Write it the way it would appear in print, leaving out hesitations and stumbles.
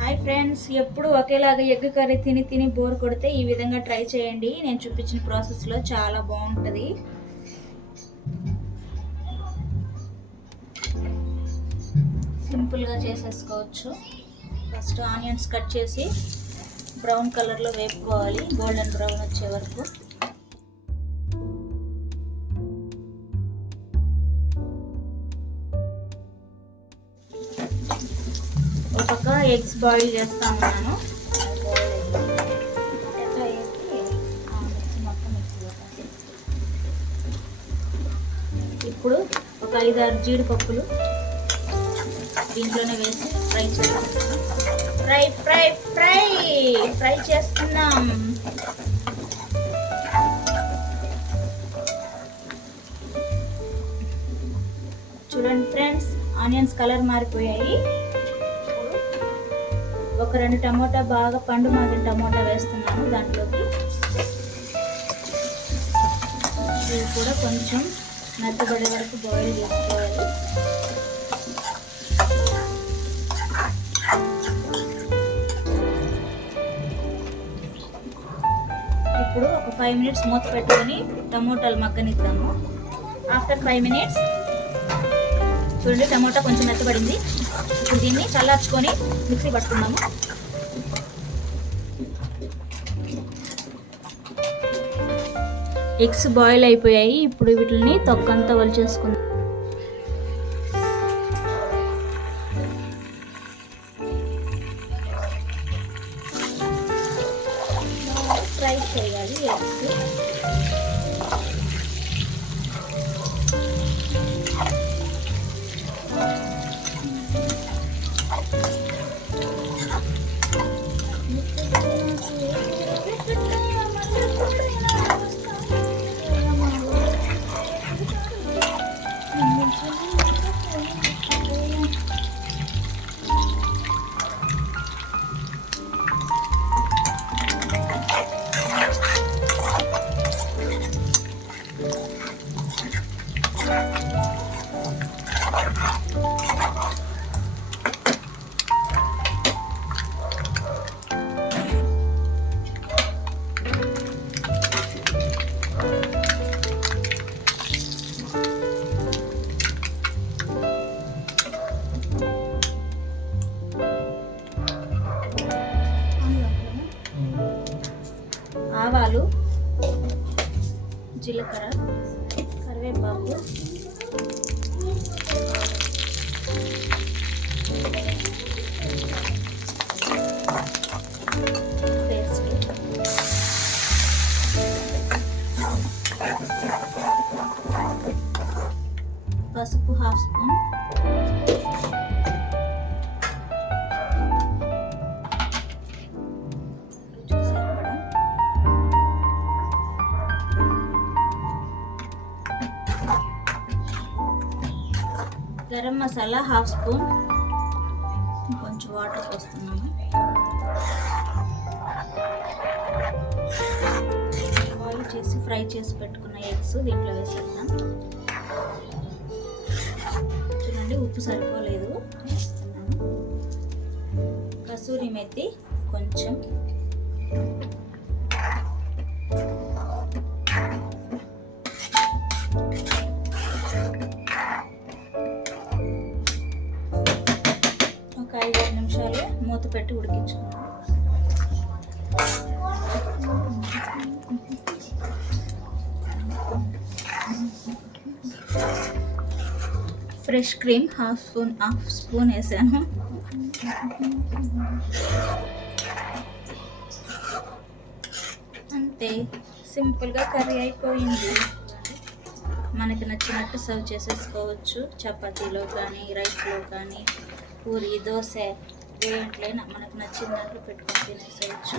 Hi friends, ఎప్పుడు ఒకేలాగా egg curry తిని తిని బోర్ కొడితే ఈ విధంగా ట్రై చేయండి. నేను చూపించిన ప్రాసెస్లో చాలా బాగుంటుంది. సింపుల్గా చేసేసుకోవచ్చు. ఫస్ట్ ఆనియన్స్ కట్ చేసి బ్రౌన్ కలర్లో వేపుకోవాలి, గోల్డెన్ బ్రౌన్ వచ్చే వరకు. ఒక పక్క ఎగ్స్ బాయిల్ చేస్తా ఉన్నాను. ఇప్పుడు ఒక 5-6 జీడిపప్పులు దీంట్లోనే వేసి ఫ్రై చేస్తాం. ఫ్రై ఫ్రై ఫ్రై ఫ్రై చేస్తున్నాం. చూడండి ఫ్రెండ్స్, ఆనియన్స్ కలర్ మారిపోయాయి. ఒక 2 టమోటా, బాగా పండు మాగిన టమోటా వేస్తున్నాను దాంట్లోకి. ఇవి కూడా కొంచెం మెత్తబడే వరకు బాయిల్ చేసుకోవాలి. ఇప్పుడు ఒక 5 మినిట్స్ మూత పెట్టుకొని టమోటాలు మగ్గనిద్దాము. ఆఫ్టర్ 5 మినిట్స్ చూడండి, టమోటా కొంచెం మెత్తబడింది. ఇప్పుడు దీన్ని చల్లార్చుకొని మిక్సీ పట్టుకుందాము. ఎగ్స్ బాయిల్ అయిపోయాయి. ఇప్పుడు వీటిని తొక్కంతా వలిచేసుకుందాం. ఫ్రై చేయాలి ఎగ్స్. ఆవాలు, జీలకర్ర, కరివేపాకు, పేస్ట్, పసుపు 1/2 స్పూన్, గరం మసాలా 1/2 స్పూన్, కొంచెం వాటర్ పోస్తున్నాను. బాయిల్ చేసి ఫ్రై చేసి పెట్టుకున్న ఎగ్స్ దీంట్లో వేసేద్దాం. చూడండి, ఉప్పు సరిపోలేదు, వేస్తున్నాను. కసూరి మెత్తి కొంచెం, ఒక 5-6 నిమిషాలు మూత పెట్టి ఉడికించుకున్నాను. ఫ్రెష్ క్రీమ్ 1/2 స్పూన్ వేసాను. అంతే, సింపుల్గా కర్రీ అయిపోయింది. మనకి నచ్చినట్టు సర్వ్ చేసేసుకోవచ్చు. చపాతీలో కానీ, రైస్లో కానీ, పూరి, దోశ, దేంట్లైనా మనకు నచ్చిన దాంట్లో పెట్టుకొని తినేసేయచ్చు.